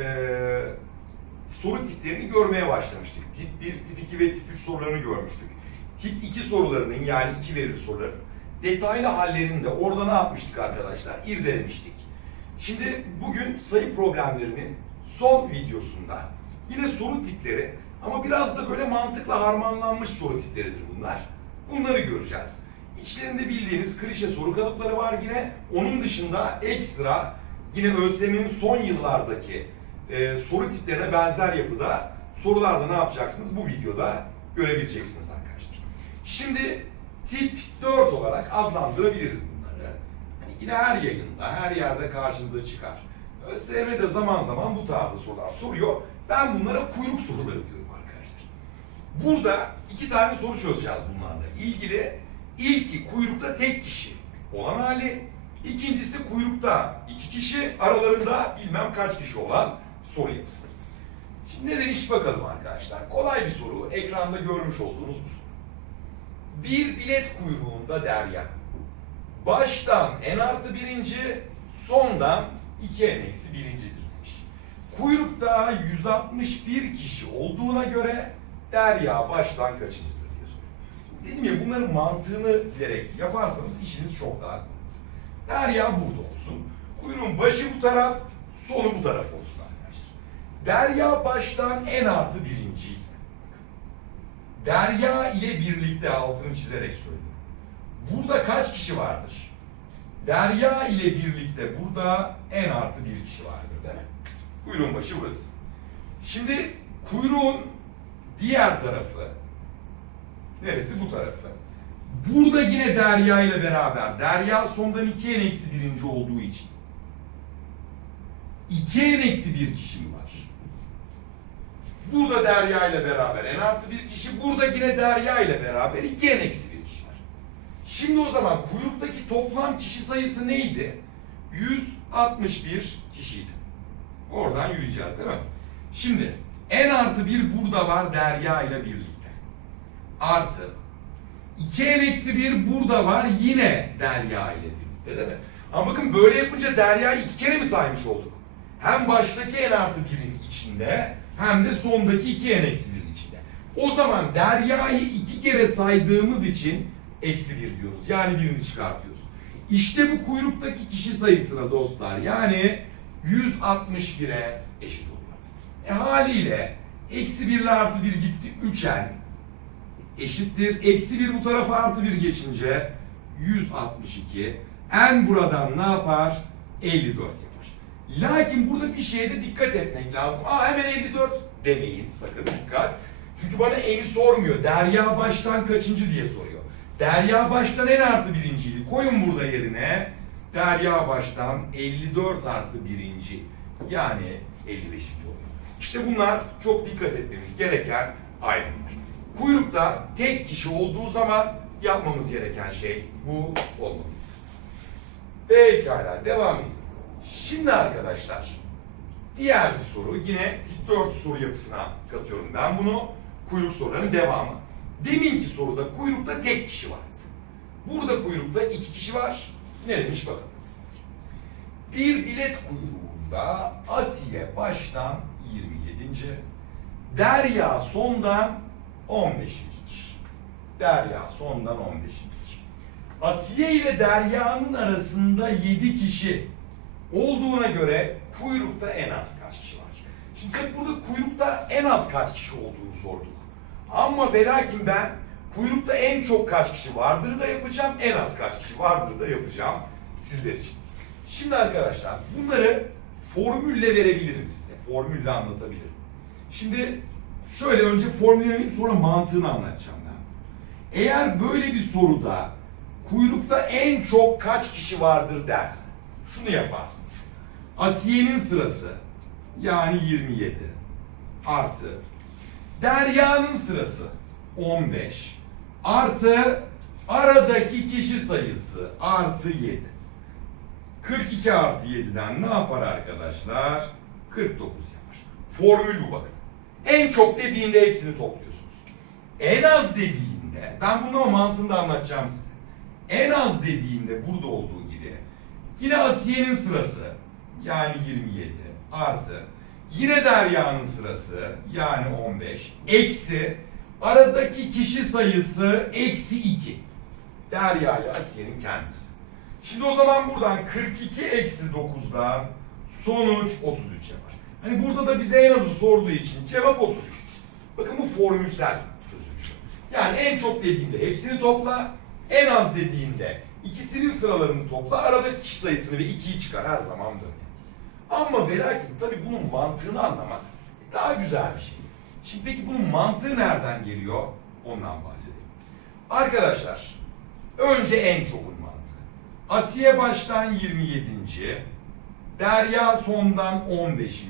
e, soru tiplerini görmeye başlamıştık. Tip 1, tip 2 ve tip 3 sorularını görmüştük. Tip 2 sorularının yani 2 verili soruların detaylı hallerini de orada ne yapmıştık arkadaşlar? İrdelemiştik. Şimdi bugün sayı problemlerinin son videosunda yine soru tipleri ama biraz da böyle mantıkla harmanlanmış soru tipleridir bunlar. Bunları göreceğiz. İçlerinde bildiğiniz klişe soru kalıpları var yine. Onun dışında ekstra yine ÖSYM'in son yıllardaki e, soru tiplerine benzer yapıda sorularda ne yapacaksınız? Bu videoda görebileceksiniz arkadaşlar. Şimdi tip 4 olarak adlandırabiliriz bunları. Hani yine her yayında, her yerde karşınıza çıkar. ÖSYM de zaman zaman bu tarzda sorular soruyor. Ben bunlara kuyruk soruları diyorum arkadaşlar. Burada iki tane soru çözeceğiz bunlarla ilgili. İlki kuyrukta tek kişi olan hali. İkincisi kuyrukta iki kişi aralarında bilmem kaç kişi olan soru yapısı. Şimdi ne demiş bakalım arkadaşlar. Kolay bir soru. Ekranda görmüş olduğunuz bu soru. Bir bilet kuyruğunda derya. Baştan en artı birinci, sondan iki en eksi birincidir demiş. Kuyrukta 161 kişi olduğuna göre derya baştan kaçıncıdır diye soruyor. Dedim ya bunların mantığını bilerek yaparsanız işiniz çok daha kolay. Derya burada olsun. Kuyruğun başı bu taraf, sonu bu taraf olsun. Derya baştan en artı birinci ise. Derya ile birlikte altını çizerek söylüyorum. Burada kaç kişi vardır? Derya ile birlikte burada en artı bir kişi vardır değil mi? Kuyruğun başı burası. Şimdi kuyruğun diğer tarafı neresi bu tarafı? Burada yine Derya ile beraber. Derya sondan 2 en eksi birinci olduğu için. 2 en eksi bir kişi var? Burada Derya ile beraber en artı bir kişi. Burada yine Derya ile beraber 2 en eksi bir kişi var. Şimdi o zaman kuyruktaki toplam kişi sayısı neydi? 161 kişiydi. Oradan yürüyeceğiz değil mi? Şimdi en artı bir burada var Derya ile birlikte. Artı 2 en eksi 1 burada var yine Derya ile birlikte değil mi? Ama bakın böyle yapınca Derya'yı iki kere mi saymış olduk? Hem baştaki en artı 1'in içinde hem de sondaki 2 en eksi 1'in içinde. O zaman Derya'yı iki kere saydığımız için eksi 1 diyoruz. Yani birini çıkartıyoruz. İşte bu kuyruktaki kişi sayısına dostlar yani 161'e eşit oluyor. E haliyle eksi 1 ile artı 1 gitti 3'en eşittir. Eksi 1 bu tarafa artı 1 geçince 162. En buradan ne yapar? 54 yapar. Lakin burada bir şeye de dikkat etmek lazım. Aa hemen 54 demeyin sakın dikkat. Çünkü bana eni sormuyor. Derya baştan kaçıncı diye soruyor. Derya baştan en artı birinciydi. Koyun burada yerine. Derya baştan 54 artı birinci. Yani 55. oluyor. İşte bunlar çok dikkat etmemiz gereken ayrıntılar. Kuyrukta tek kişi olduğu zaman yapmamız gereken şey bu olmalıdır. Pekala devam edelim. Şimdi arkadaşlar diğer bir soru yine 4 soru yapısına katıyorum ben bunu. Kuyruk sorularının devamı. Deminki soruda kuyrukta tek kişi vardı. Burada kuyrukta iki kişi var. Ne demiş bakalım. Bir bilet kuyruğunda Asiye baştan 27. Derya sondan 15. kişi. Derya sondan 15. kişi. Asiye ile Derya'nın arasında 7 kişi olduğuna göre kuyrukta en az kaç kişi var? Şimdi tabii burada kuyrukta en az kaç kişi olduğunu sorduk. Ama ve ben kuyrukta en çok kaç kişi vardır da yapacağım, en az kaç kişi vardır da yapacağım sizler için. Şimdi arkadaşlar bunları formülle verebilirim size. Formülle anlatabilirim. Şimdi şöyle önce formülü sonra mantığını anlatacağım ben. Eğer böyle bir soruda kuyrukta en çok kaç kişi vardır dersin. Şunu yaparsınız. Asiye'nin sırası yani 27 artı Derya'nın sırası 15 artı aradaki kişi sayısı artı 7. 42 artı 7'den ne yapar arkadaşlar? 49 yapar. Formül bu bakın. En çok dediğinde hepsini topluyorsunuz. En az dediğinde, ben bunu mantığında anlatacağım size. En az dediğinde burada olduğu Yine Asiye'nin sırası yani 27 artı yine Derya'nın sırası yani 15 eksi aradaki kişi sayısı eksi 2. Derya ile Asiye'nin kendisi. Şimdi o zaman buradan 42 eksi 9'dan sonuç 33 yapar. Hani burada da bize en azı sorduğu için cevap 33'tür. Bakın bu formülsel çözülüş. Yani en çok dediğinde hepsini topla, en az dediğinde ikisinin sıralarını topla, aradaki kişi sayısını ve 2'yi çıkar her zaman böyle. Ama ve lakin tabii bunun mantığını anlamak daha güzel bir şey. Şimdi peki bunun mantığı nereden geliyor? Ondan bahsedelim. Arkadaşlar, önce en çokun mantığı. Asiye baştan 27. Derya sondan 15.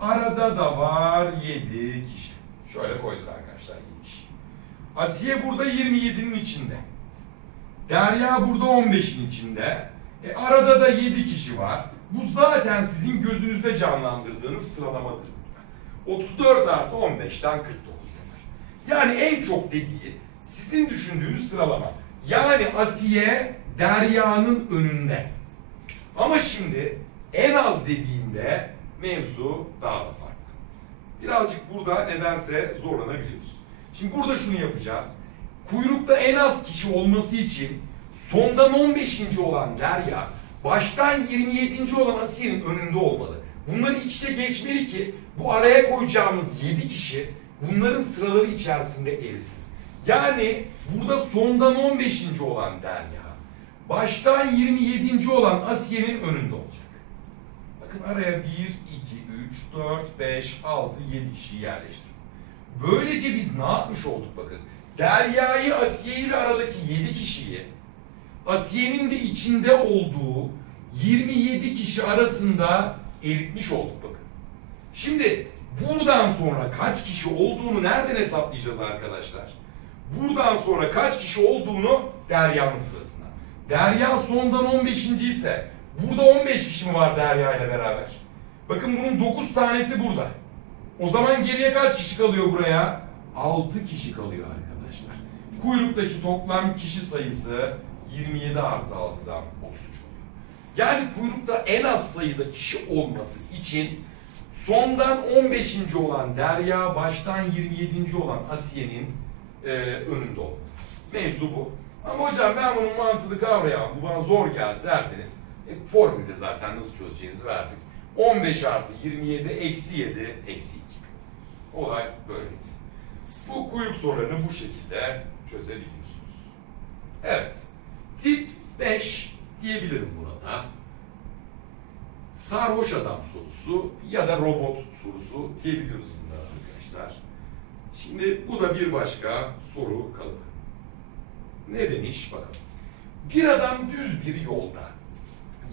Arada da var 7 kişi. Şöyle koyduk arkadaşlar 7 kişi. Asiye burada 27'nin içinde. Derya burada 15'in içinde. E arada da 7 kişi var. Bu zaten sizin gözünüzde canlandırdığınız sıralamadır. 34 artı 15'ten 49 yapar. Yani en çok dediği sizin düşündüğünüz sıralama. Yani Asiye Derya'nın önünde. Ama şimdi en az dediğinde mevzu daha da farklı. Birazcık burada nedense zorlanabiliyoruz. Şimdi burada şunu yapacağız. Kuyrukta en az kişi olması için sondan 15. olan Derya baştan 27. olan Asiye'nin önünde olmalı. Bunları iç içe geçmeli ki bu araya koyacağımız 7 kişi bunların sıraları içerisinde erisin. Yani burada sondan 15. olan Derya baştan 27. olan Asiye'nin önünde olacak. Bakın araya 1, 2, 3, 4, 5, 6, 7 kişiyi yerleştirdim. Böylece biz ne yapmış olduk bakın. Derya'yı, Asiye'yi ve aradaki 7 kişiyi Asiye'nin de içinde olduğu 27 kişi arasında eritmiş olduk bakın. Şimdi buradan sonra kaç kişi olduğunu nereden hesaplayacağız arkadaşlar? Buradan sonra kaç kişi olduğunu Derya'nın sırasında. Derya sondan 15. ise burada 15 kişi mi var Derya ile beraber? Bakın bunun 9 tanesi burada. O zaman geriye kaç kişi kalıyor buraya? 6 kişi kalıyor arkadaşlar. Kuyruktaki toplam kişi sayısı 27 artı 6'dan 33 oluyor. Yani kuyrukta en az sayıda kişi olması için sondan 15. olan Derya, baştan 27. olan Asiye'nin e, önünde olmalı. Mevzu bu. Ama hocam ben bunun mantığını kavrayamam, bu bana zor geldi derseniz e, formülde zaten nasıl çözeceğinizi verdik. 15 artı 27 eksi 7 eksi 2. Olay böyleydi. Bu kuyruk sorularını bu şekilde çözebiliyorsunuz. Evet. Tip 5 diyebilirim burada. Sarhoş adam sorusu ya da robot sorusu diyebiliyoruz bunlara arkadaşlar. Şimdi bu da bir başka soru kalıbı. Ne demiş bakalım. Bir adam düz bir yolda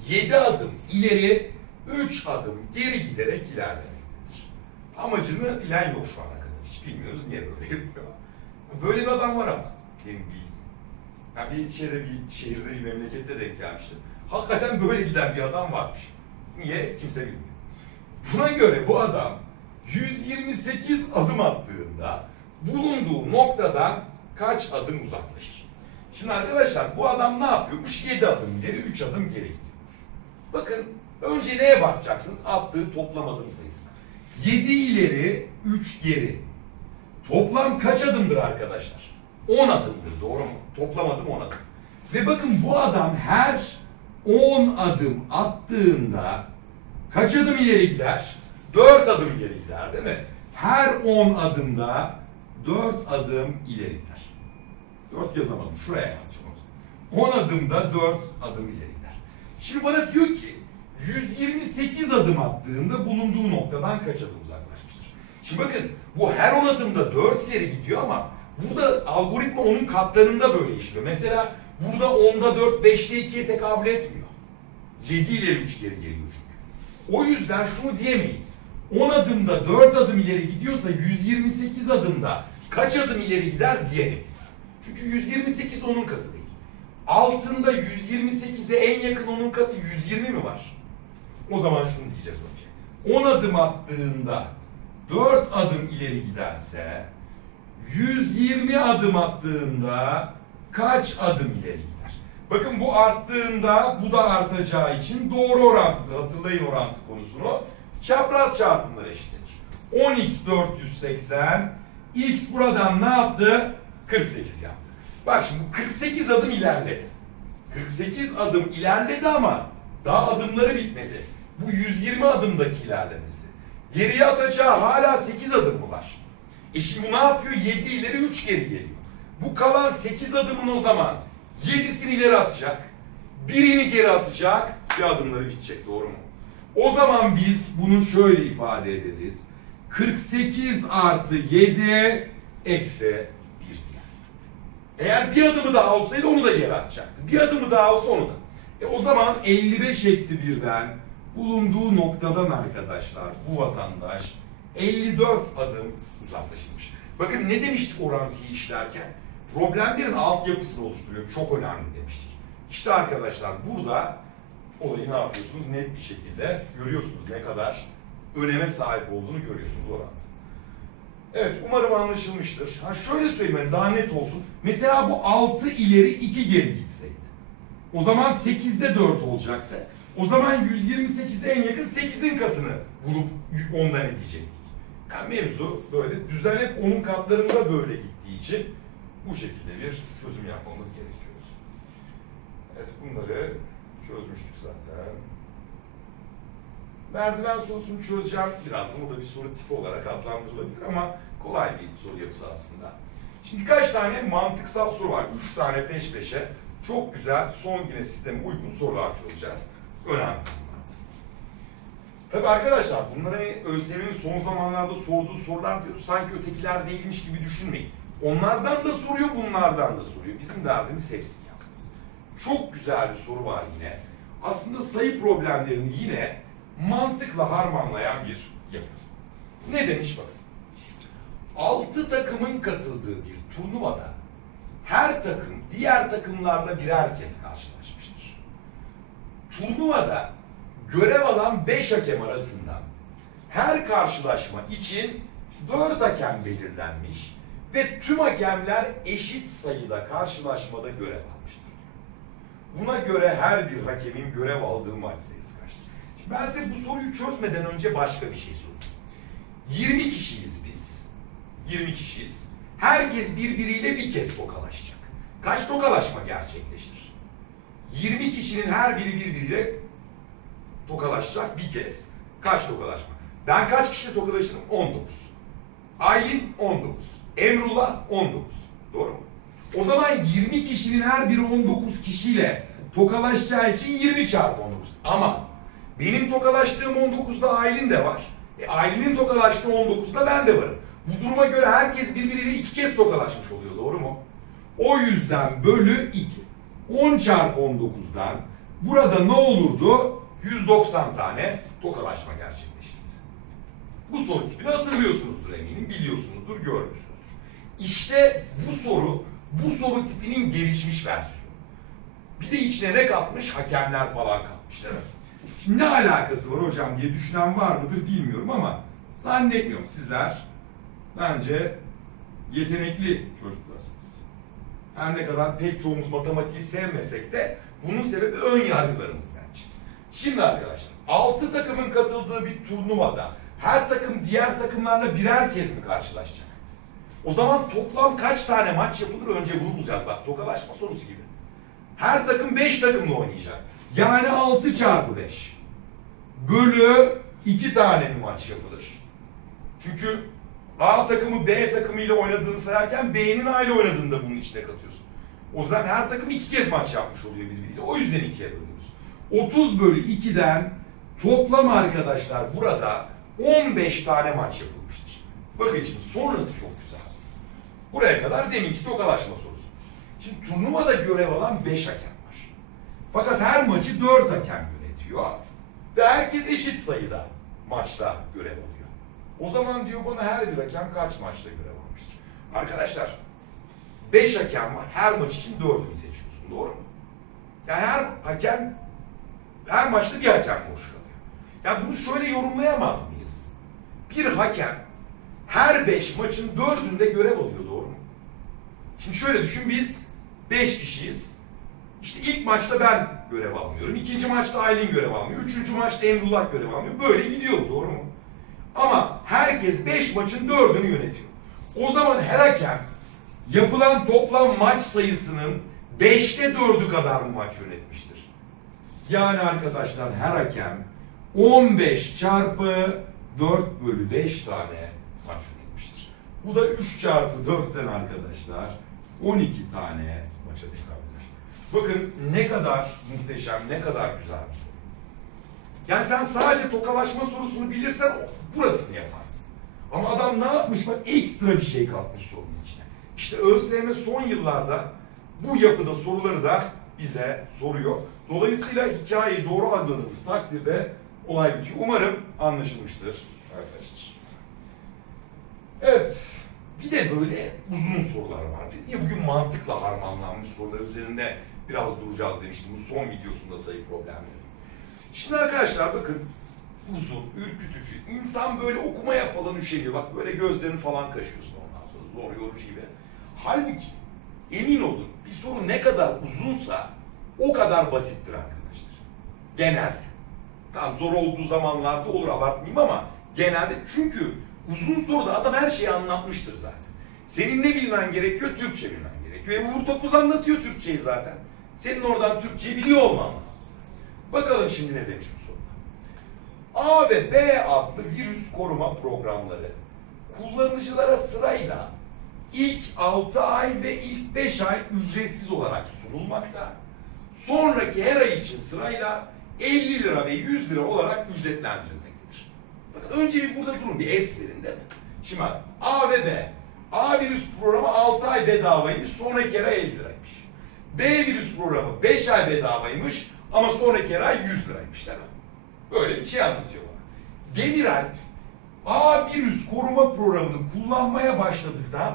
7 adım ileri 3 adım geri giderek ilerlemektedir. Amacını bilen yok şu ana kadar. Hiç bilmiyoruz niye böyle yapıyor. Böyle bir adam var ama benim bildiğim. Ya bir şeyde bir şehirde bir memlekette denk gelmiştim. Hakikaten böyle giden bir adam varmış. Niye? Kimse bilmiyor. Buna göre bu adam 128 adım attığında bulunduğu noktadan kaç adım uzaklaşır? Şimdi arkadaşlar bu adam ne yapıyormuş? 7 adım ileri, 3 adım geri gidiyormuş. Bakın önce neye bakacaksınız? Attığı toplam adım sayısına. 7 ileri, 3 geri. Toplam kaç adımdır arkadaşlar? 10 adımdır doğru mu? Toplam adım 10 adım. Ve bakın bu adam her 10 adım attığında kaç adım ileri gider? 4 adım ileri gider değil mi? Her 10 adımda 4 adım ileri gider. 4 yazamadım. Şuraya yazacağım. 10 adımda 4 adım ileri gider. Şimdi bana diyor ki 128 adım attığında bulunduğu noktadan kaç adım uzaklaşmıştır? Şimdi bakın bu her 10 adımda 4 ileri gidiyor ama burada algoritma onun katlarında böyle işliyor. Mesela burada 10'da 4, 5'te 2'ye tekabül etmiyor. 7 ileri 3 geri geliyor çünkü. O yüzden şunu diyemeyiz. 10 adımda 4 adım ileri gidiyorsa 128 adımda kaç adım ileri gider diyemeyiz. Çünkü 128 onun katı değil. Altında 128'e en yakın onun katı 120 mi var? O zaman şunu diyeceğiz önce. 10 adım attığında 4 adım ileri giderse 120 adım attığında kaç adım ileri gider? Bakın bu arttığında bu da artacağı için doğru orantıdır. Hatırlayın orantı konusunu. Çapraz çarpımlar eşitlenir. 10x 480 x buradan ne yaptı? 48 yaptı. Bak şimdi bu 48 adım ilerledi. 48 adım ilerledi ama daha adımları bitmedi. Bu 120 adımdaki ilerlemesi. Geriye atacağı hala 8 adım mı var? E şimdi bu ne yapıyor? 7 ileri 3 geri geliyor. Bu kalan 8 adımın o zaman 7'sini ileri atacak. Birini geri atacak ve adımları bitecek doğru mu? O zaman biz bunu şöyle ifade ederiz. 48 artı 7 eksi 1 diye. Eğer bir adımı daha olsaydı onu da geri atacaktı. Bir adımı daha olsa onu da. E o zaman 55 eksi 1'den bulunduğu noktadan arkadaşlar bu vatandaş 54 adım uzaklaşılmış. Bakın ne demiştik orantıyı işlerken? Problemlerin altyapısını oluşturuyor. Çok önemli demiştik. İşte arkadaşlar burada olayı ne yapıyorsunuz? Net bir şekilde görüyorsunuz ne kadar öneme sahip olduğunu görüyorsunuz orantı. Evet umarım anlaşılmıştır. Ha şöyle söyleyeyim yani daha net olsun. Mesela bu 6 ileri 2 geri gitseydi. O zaman 8'de 4 olacaktı. O zaman 128'e en yakın 8'in katını bulup ondan edecektik. Yani mevzu böyle düzen hep onun katlarında böyle gittiği için bu şekilde bir çözüm yapmamız gerekiyor. Evet bunları çözmüştük zaten. Merdiven sorusunu çözeceğim birazdan. O da bir soru tipi olarak adlandırılabilir ama kolay bir soru yapısı aslında. Şimdi birkaç tane mantıksal soru var. Üç tane peş peşe çok güzel son yine sisteme uygun sorular çözeceğiz. Önemli. Tabi arkadaşlar bunları hani ÖSYM'nin son zamanlarda sorduğu sorular diyor. Sanki ötekiler değilmiş gibi düşünmeyin. Onlardan da soruyor, bunlardan da soruyor. Bizim derdimiz hepsini yapmamız. Çok güzel bir soru var yine. Aslında sayı problemlerini yine mantıkla harmanlayan bir yapı. Ne demiş bakın. Altı takımın katıldığı bir turnuvada her takım diğer takımlarla birer kez karşılaşmıştır. Turnuvada görev alan beş hakem arasından her karşılaşma için dört hakem belirlenmiş ve tüm hakemler eşit sayıda karşılaşmada görev almıştır. Buna göre her bir hakemin görev aldığı maç sayısı kaçtır? Şimdi ben size bu soruyu çözmeden önce başka bir şey sorayım. 20 kişiyiz biz. 20 kişiyiz. Herkes birbiriyle bir kez tokalaşacak. Kaç tokalaşma gerçekleşir? 20 kişinin her biri birbiriyle tokalaşacak bir kez. Kaç tokalaşma? Ben kaç kişiyle tokalaşırım? 19. Aylin 19. Emrullah 19. Doğru mu? O zaman 20 kişinin her biri 19 kişiyle tokalaşacağı için 20 çarpı 19. Ama benim tokalaştığım 19'da Aylin de var. E, Aylin'in tokalaştığı 19'da ben de varım. Bu duruma göre herkes birbiriyle iki kez tokalaşmış oluyor. Doğru mu? O yüzden bölü 2. 10 çarpı 19'dan burada ne olurdu? 190 tane tokalaşma gerçekleşirdi. Bu soru tipini hatırlıyorsunuzdur eminim, biliyorsunuzdur, görmüşsünüzdür. İşte bu soru, bu soru tipinin gelişmiş versiyonu. Bir de içine ne katmış? Hakemler falan katmış değil mi? Şimdi ne alakası var hocam diye düşünen var mıdır bilmiyorum ama zannetmiyorum sizler bence yetenekli çocuklarsınız. Her ne kadar pek çoğumuz matematiği sevmesek de bunun sebebi ön yargılarımız. Şimdi arkadaşlar 6 takımın katıldığı bir turnuvada her takım diğer takımlarla birer kez mi karşılaşacak? O zaman toplam kaç tane maç yapılır önce bunu bulacağız. Bak tokalaşma sorusu gibi. Her takım 5 takımla oynayacak. Yani 6 çarpı 5. Bölü 2 tane mi maç yapılır? Çünkü A takımı B takımıyla oynadığını sayarken B'nin A ile oynadığını bunun içine katıyorsun. O zaman her takım iki kez maç yapmış oluyor birbiriyle. O yüzden ikiye bölüyoruz. 30 bölü 2'den toplam arkadaşlar burada 15 tane maç yapılmıştır. Bakın şimdi sonrası çok güzel. Buraya kadar deminki tokalaşma sorusu. Şimdi turnuvada görev alan 5 hakem var. Fakat her maçı 4 hakem yönetiyor. Ve herkes eşit sayıda maçta görev alıyor. O zaman diyor bana her bir hakem kaç maçta görev almıştır? Arkadaşlar 5 hakem var. Her maç için 4'ünü seçiyorsun. Doğru mu? Yani her hakem her maçta bir hakem boş kalıyor. Yani bunu şöyle yorumlayamaz mıyız? Bir hakem her 5 maçın 4'ünde görev alıyor. Doğru mu? Şimdi şöyle düşün biz 5 kişiyiz. İşte ilk maçta ben görev almıyorum. ikinci maçta Aylin görev almıyor. Üçüncü maçta Emrullah görev almıyor. Böyle gidiyor doğru mu? Ama herkes 5 maçın 4'ünü yönetiyor. O zaman her hakem yapılan toplam maç sayısının 5'te 4'ü kadar mı maç yönetmiştir? Yani arkadaşlar her hakem 15 çarpı 4 bölü 5 tane maç yönetmiştir. Bu da 3 çarpı 4'ten arkadaşlar 12 tane maça tekabül Bakın ne kadar muhteşem, ne kadar güzel bir soru. Yani sen sadece tokalaşma sorusunu bilirsen burasını yaparsın. Ama adam ne yapmış bak ekstra bir şey katmış sorunun içine. İşte ÖSYM son yıllarda bu yapıda soruları da bize soruyor. Dolayısıyla hikayeyi doğru anladığımız takdirde olay bitiyor. Umarım anlaşılmıştır arkadaşlar. Evet. Bir de böyle uzun sorular var. Ya bugün mantıkla harmanlanmış sorular üzerinde biraz duracağız demiştim bu son videosunda sayı problemleri. Şimdi arkadaşlar bakın uzun, ürkütücü. İnsan böyle okumaya falan üşeniyor. Bak böyle gözlerini falan kaşıyorsun ondan sonra zor yorucu gibi. Halbuki emin olun bir soru ne kadar uzunsa o kadar basittir arkadaşlar. Genelde. Tamam zor olduğu zamanlarda olur abartmayayım ama genelde çünkü uzun soruda adam her şeyi anlatmıştır zaten. Senin ne bilmen gerekiyor? Türkçe bilmen gerekiyor. E Uğur Topuz anlatıyor Türkçeyi zaten. Senin oradan Türkçeyi biliyor olman lazım. Bakalım şimdi ne demiş bu soruda. A ve B adlı virüs koruma programları kullanıcılara sırayla ilk 6 ay ve ilk 5 ay ücretsiz olarak sunulmakta. Sonraki her ay için sırayla 50 lira ve 100 lira olarak ücretlendirilmektedir. Bakın önce bir burada durun, bir es verin mi? Şimdi A ve B. A virüs programı 6 ay bedavaymış, sonraki her ay 50 liraymış. B virüs programı 5 ay bedavaymış ama sonraki her ay 100 liraymış değil mi? Böyle bir şey anlatıyor bana. Demirel A virüs koruma programını kullanmaya başladıktan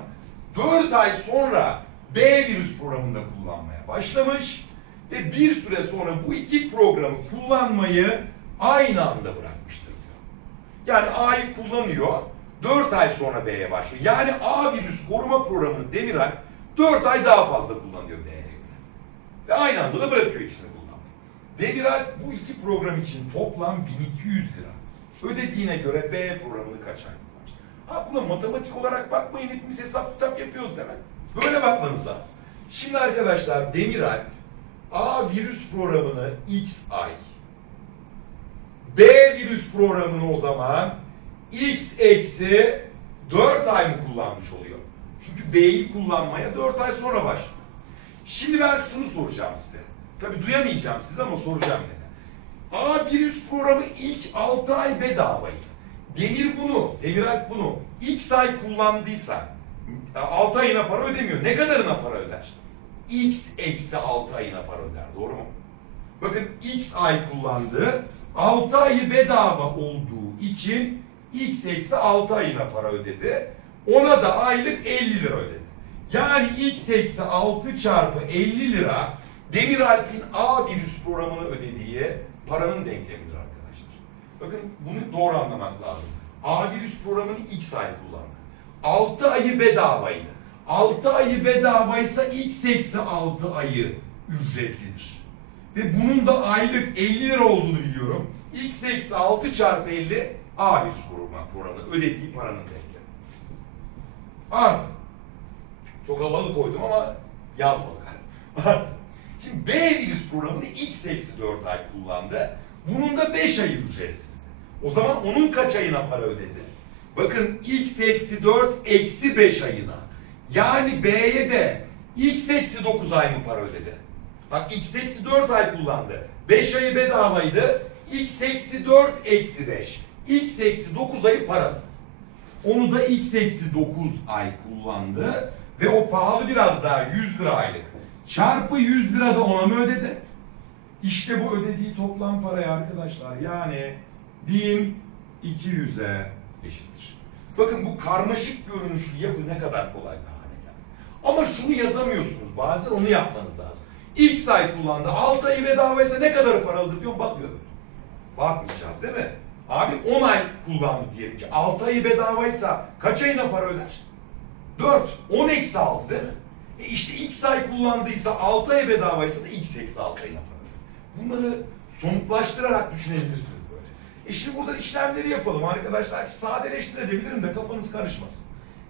4 ay sonra B virüs programında kullanmaya başlamış ve bir süre sonra bu iki programı kullanmayı aynı anda bırakmıştır diyor. Yani A'yı kullanıyor, 4 ay sonra B'ye başlıyor. Yani A virüs koruma programını Demirel 4 ay daha fazla kullanıyor B'ye göre. Ve aynı anda da bırakıyor ikisini kullanmayı. Demirel bu iki program için toplam 1200 lira ödediğine göre B programını kaç ay kullanmış? Ha buna matematik olarak bakmayın hepimiz hesap kitap yapıyoruz demek. Böyle bakmanız lazım. Şimdi arkadaşlar Demirel A virüs programını X ay, B virüs programını o zaman X eksi 4 ay mı kullanmış oluyor? Çünkü B'yi kullanmaya 4 ay sonra başlıyor. Şimdi ben şunu soracağım size. Tabi duyamayacağım size ama soracağım yine. A virüs programı ilk 6 ay bedavaydı. Demir bunu, Demiralp bunu X ay kullandıysa 6 ayına para ödemiyor. Ne kadarına para öder? X eksi 6 ayına para öder. Doğru mu? Bakın X ay kullandı. 6 ayı bedava olduğu için X eksi 6 ayına para ödedi. Ona da aylık 50 lira ödedi. Yani X eksi 6 çarpı 50 lira Demiralp'in A virüs programını ödediği paranın arkadaşlar. Bakın bunu doğru anlamak lazım. A virüs programını X ay kullandı. 6 ayı bedavaydı. 6 ayı bedavaysa X eksi 6 ayı ücretlidir. Ve bunun da aylık 50 lira olduğunu biliyorum. X eksi 6 çarpı 50 A virüs programı ödediği paranın denklemi. Artı. Çok havalı koydum ama yazmadık. Artı. Şimdi B virüs programını X eksi 4 ay kullandı. Bunun da 5 ayı ücretsizdi. O zaman onun kaç ayına para ödedi? Bakın X eksi 4 eksi 5 ayına. Yani B'ye de X eksi 9 ay mı para ödedi? Bak X eksi 4 ay kullandı. 5 ayı bedavaydı. X eksi 4 eksi 5. X eksi 9 ayı paradı. Onu da X eksi 9 ay kullandı. Ve o pahalı biraz daha 100 lira aylık. Çarpı 100 lira da ona mı ödedi? İşte bu ödediği toplam paraya arkadaşlar. Yani 1200'e eşittir. Bakın bu karmaşık görünüşlü yapı ne kadar kolay bir hale geldi. Ama şunu yazamıyorsunuz. Bazen onu yapmanız lazım. X ay kullandı. 6 ayı bedavaysa ne kadar para aldı diyor bakmıyor böyle. Bakmayacağız değil mi? Abi 10 ay kullandı diyelim ki. 6 ayı bedavaysa kaç ayına para öder? 4. 10 eksi 6 değil mi? E işte x ay kullandıysa 6 ay bedavaysa da x eksi 6 ayına para. Bunları somutlaştırarak düşünebilirsiniz. E burada işlemleri yapalım arkadaşlar. Sadeleştirebilirim de kafanız karışmasın.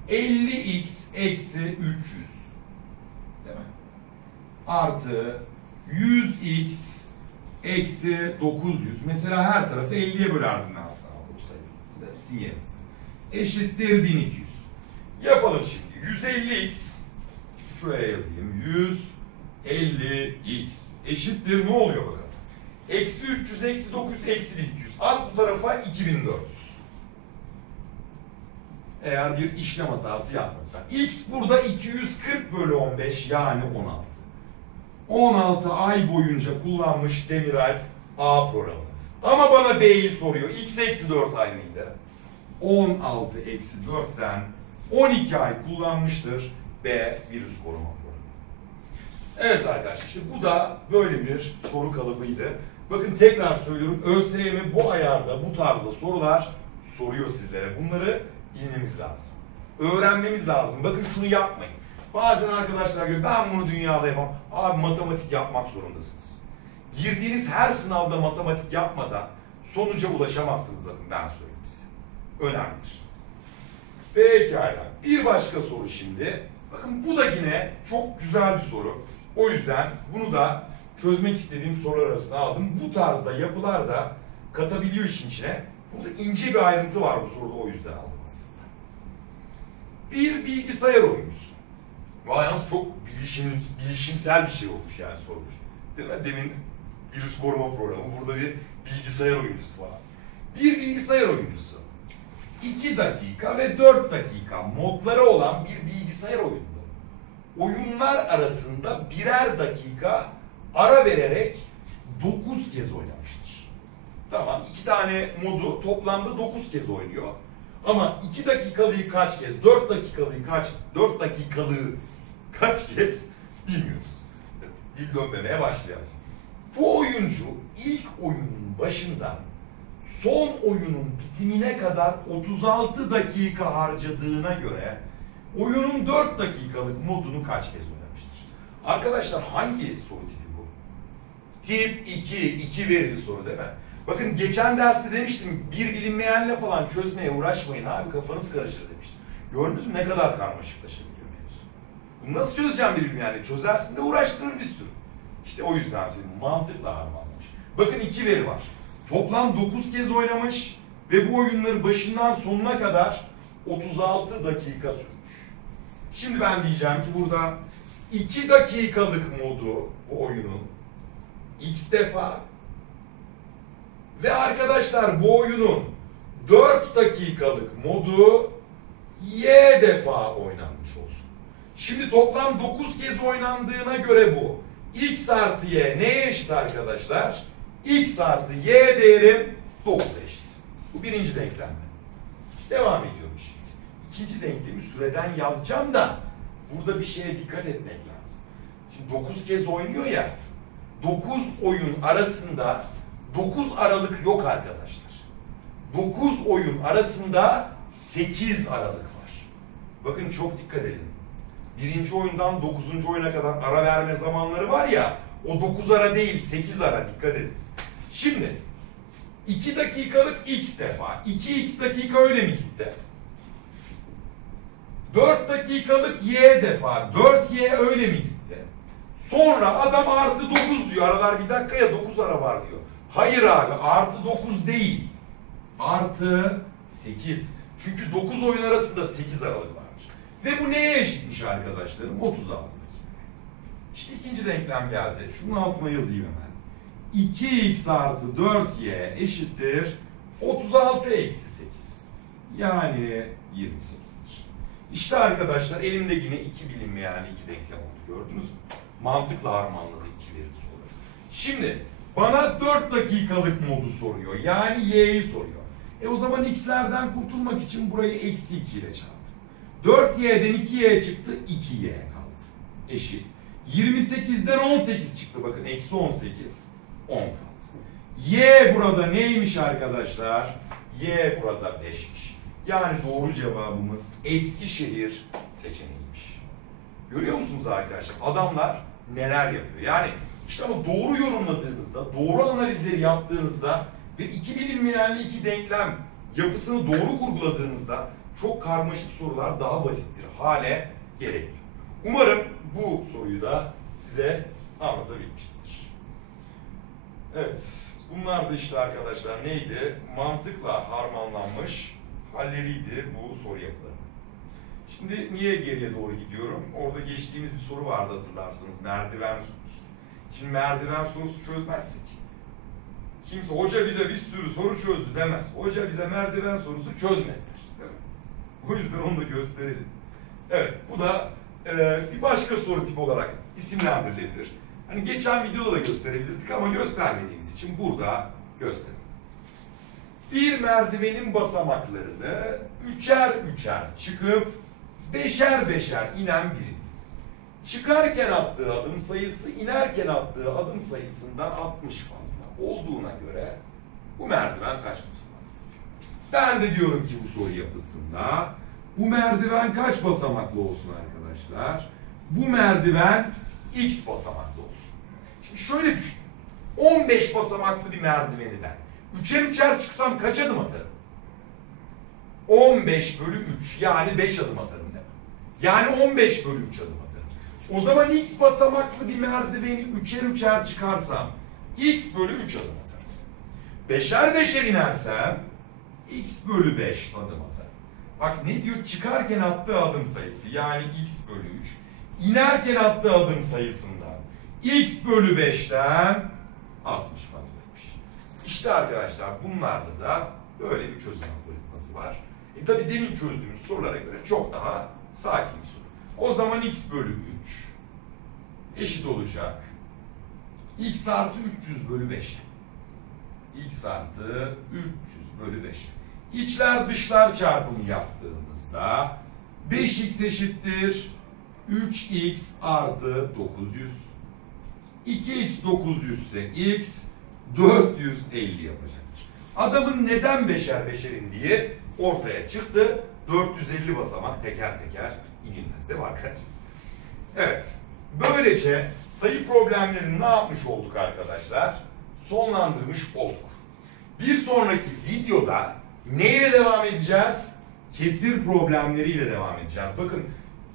50x eksi 300 değil mi? Artı 100x eksi 900. Mesela her tarafı 50'ye bölerdim ben aslında sizin yerinizde. Eşittir 1200. Yapalım şimdi. 150x şuraya yazayım. 150x eşittir ne oluyor bakalım. Eksi 300, eksi 900, eksi 1200. Alt bu tarafa 2400. Eğer bir işlem hatası yapmadıysa. X burada 240 bölü 15 yani 16. 16 ay boyunca kullanmış Demiralp A programı. Ama bana B'yi soruyor. X eksi 4 ay mıydı? 16 eksi 4'ten 12 ay kullanmıştır B virüs koruma programı. Evet arkadaşlar işte bu da böyle bir soru kalıbıydı. Bakın tekrar söylüyorum ÖSYM bu ayarda bu tarzda sorular soruyor sizlere. Bunları bilmemiz lazım. Öğrenmemiz lazım. Bakın şunu yapmayın. Bazen arkadaşlar diyor ben bunu dünyada yapamam. Abi matematik yapmak zorundasınız. Girdiğiniz her sınavda matematik yapmadan sonuca ulaşamazsınız bakın ben söyleyeyim size. Önemlidir. Pekala. Bir başka soru şimdi. Bakın bu da yine çok güzel bir soru. O yüzden bunu da çözmek istediğim sorular arasına aldım. Bu tarzda yapılar da katabiliyor işin içine. Burada ince bir ayrıntı var bu soruda o yüzden aldım aslında. Bir bilgisayar oyuncusu. Vay yalnız çok bilişim, bilişimsel bir şey olmuş yani soru. Demin virüs koruma programı. Burada bir bilgisayar oyuncusu falan. Bir bilgisayar oyuncusu 2 dakika ve 4 dakika modları olan bir bilgisayar oyunu. Oyunlar arasında birer dakika ara vererek 9 kez oynamıştır. Tamam iki tane modu toplamda 9 kez oynuyor. Ama 2 dakikalığı kaç kez, 4 dakikalığı kaç, 4 dakikalığı kaç kez bilmiyoruz. Dil dönmemeye başlayalım. Bu oyuncu ilk oyunun başından son oyunun bitimine kadar 36 dakika harcadığına göre oyunun 4 dakikalık modunu kaç kez oynamıştır? Arkadaşlar hangi soru? Tip 2, 2 verili soru değil mi? Bakın geçen derste demiştim bir bilinmeyenle falan çözmeye uğraşmayın abi kafanız karışır demiştim. Gördünüz mü ne kadar karmaşıklaşabiliyor mevzu. Bunu nasıl çözeceğim bir bilinmeyenle? Çözersin de uğraştırır bir sürü. İşte o yüzden söyleyeyim mantıkla harmanlamış. Bakın iki veri var. Toplam 9 kez oynamış ve bu oyunları başından sonuna kadar 36 dakika sürmüş. Şimdi ben diyeceğim ki burada 2 dakikalık modu bu oyunun x defa ve arkadaşlar bu oyunun 4 dakikalık modu y defa oynanmış olsun. Şimdi toplam 9 kez oynandığına göre bu x artı y neye eşit arkadaşlar? x artı y değerim 9'a eşit. Bu birinci denklem. Devam ediyorum şimdi. İkinci denklemi süreden yazacağım da burada bir şeye dikkat etmek lazım. Şimdi 9 kez oynuyor ya 9 oyun arasında 9 aralık yok arkadaşlar. 9 oyun arasında 8 aralık var. Bakın çok dikkat edin. Birinci oyundan 9. oyuna kadar ara verme zamanları var ya o 9 ara değil 8 ara dikkat edin. Şimdi 2 dakikalık x defa 2x dakika öyle mi gitti? 4 dakikalık y defa 4y öyle mi gitti? Sonra adam artı 9 diyor. Aralar bir dakika ya 9 ara var diyor. Hayır abi artı 9 değil. Artı 8. Çünkü 9 oyun arasında 8 aralık vardır. Ve bu neye eşitmiş arkadaşlarım? 36 dakika. İşte ikinci denklem geldi. Şunun altına yazayım hemen. 2x artı 4y eşittir 36 eksi 8. Yani 28'dir. İşte arkadaşlar elimde yine iki bilinmeyen iki denklem oldu. Gördünüz mü? Mantıkla harmanladı iki veri soruları. Şimdi bana 4 dakikalık modu soruyor. Yani y'yi soruyor. E o zaman x'lerden kurtulmak için burayı eksi 2 ile çarptım. 4y'den 2y çıktı 2y kaldı. Eşit. 28'den 18 çıktı bakın. Eksi 18. 10 kaldı. Y burada neymiş arkadaşlar? Y burada 5'miş. Yani doğru cevabımız Eskişehir seçeneğiymiş. Görüyor musunuz arkadaşlar? Adamlar neler yapıyor? Yani işte ama doğru yorumladığınızda, doğru analizleri yaptığınızda ve iki bilinmeyenli iki denklem yapısını doğru kurguladığınızda çok karmaşık sorular daha basit bir hale gelebiliyor. Umarım bu soruyu da size anlatabilmişizdir. Evet, bunlar da işte arkadaşlar neydi? Mantıkla harmanlanmış halleriydi bu soru yapıları. Şimdi niye geriye doğru gidiyorum? Orada geçtiğimiz bir soru vardı hatırlarsınız. Merdiven sorusu. Şimdi merdiven sorusu çözmezsek kimse hoca bize bir sürü soru çözdü demez. Hoca bize merdiven sorusu çözmez der. Değil? O yüzden onu da gösterelim. Evet, bu da e, bir başka soru tipi olarak isimlendirilebilir. Hani geçen videoda da gösterebilirdik ama göstermediğimiz için burada gösterelim. Bir merdivenin basamaklarını üçer üçer çıkıp beşer beşer inen biri. Çıkarken attığı adım sayısı inerken attığı adım sayısından 60 fazla olduğuna göre bu merdiven kaç basamak? Ben de diyorum ki bu soru yapısında bu merdiven kaç basamaklı olsun arkadaşlar? Bu merdiven x basamaklı olsun. Şimdi şöyle düşün. 15 basamaklı bir merdiveni ben. Üçer üçer çıksam kaç adım atarım? 15 bölü 3 yani 5 adım atarım. Yani 15 bölü 3 adım atarım. O zaman x basamaklı bir merdiveni üçer üçer çıkarsam x bölü 3 adım atarım. Beşer beşer inersem x bölü 5 adım atarım. Bak ne diyor? Çıkarken attığı adım sayısı yani x bölü 3. İnerken attığı adım sayısından x bölü 5'ten 60 fazlaymış. İşte arkadaşlar bunlarda da böyle bir çözüm algoritması var. E tabi demin çözdüğümüz sorulara göre çok daha sakin bir soru. O zaman x bölü 3 eşit olacak. x artı 300 bölü 5. x artı 300 bölü 5. İçler dışlar çarpımı yaptığımızda 5x eşittir 3x artı 900. 2x 900 ise x 450 yapacaktır. Adamın neden beşer beşer indiği ortaya çıktı. 450 basamak teker teker inilmez değil mi? Evet. Böylece sayı problemlerini ne yapmış olduk arkadaşlar? Sonlandırmış olduk. Bir sonraki videoda neyle devam edeceğiz? Kesir problemleriyle devam edeceğiz. Bakın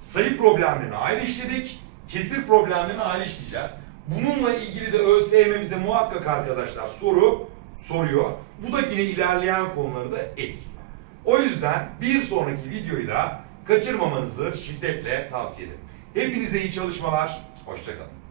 sayı problemlerini ayrı işledik. Kesir problemlerini ayrı işleyeceğiz. Bununla ilgili de ÖSYM bize muhakkak arkadaşlar soru soruyor. Bu da yine ilerleyen konuları da etkiliyor. O yüzden bir sonraki videoyu da kaçırmamanızı şiddetle tavsiye ederim. Hepinize iyi çalışmalar. Hoşçakalın.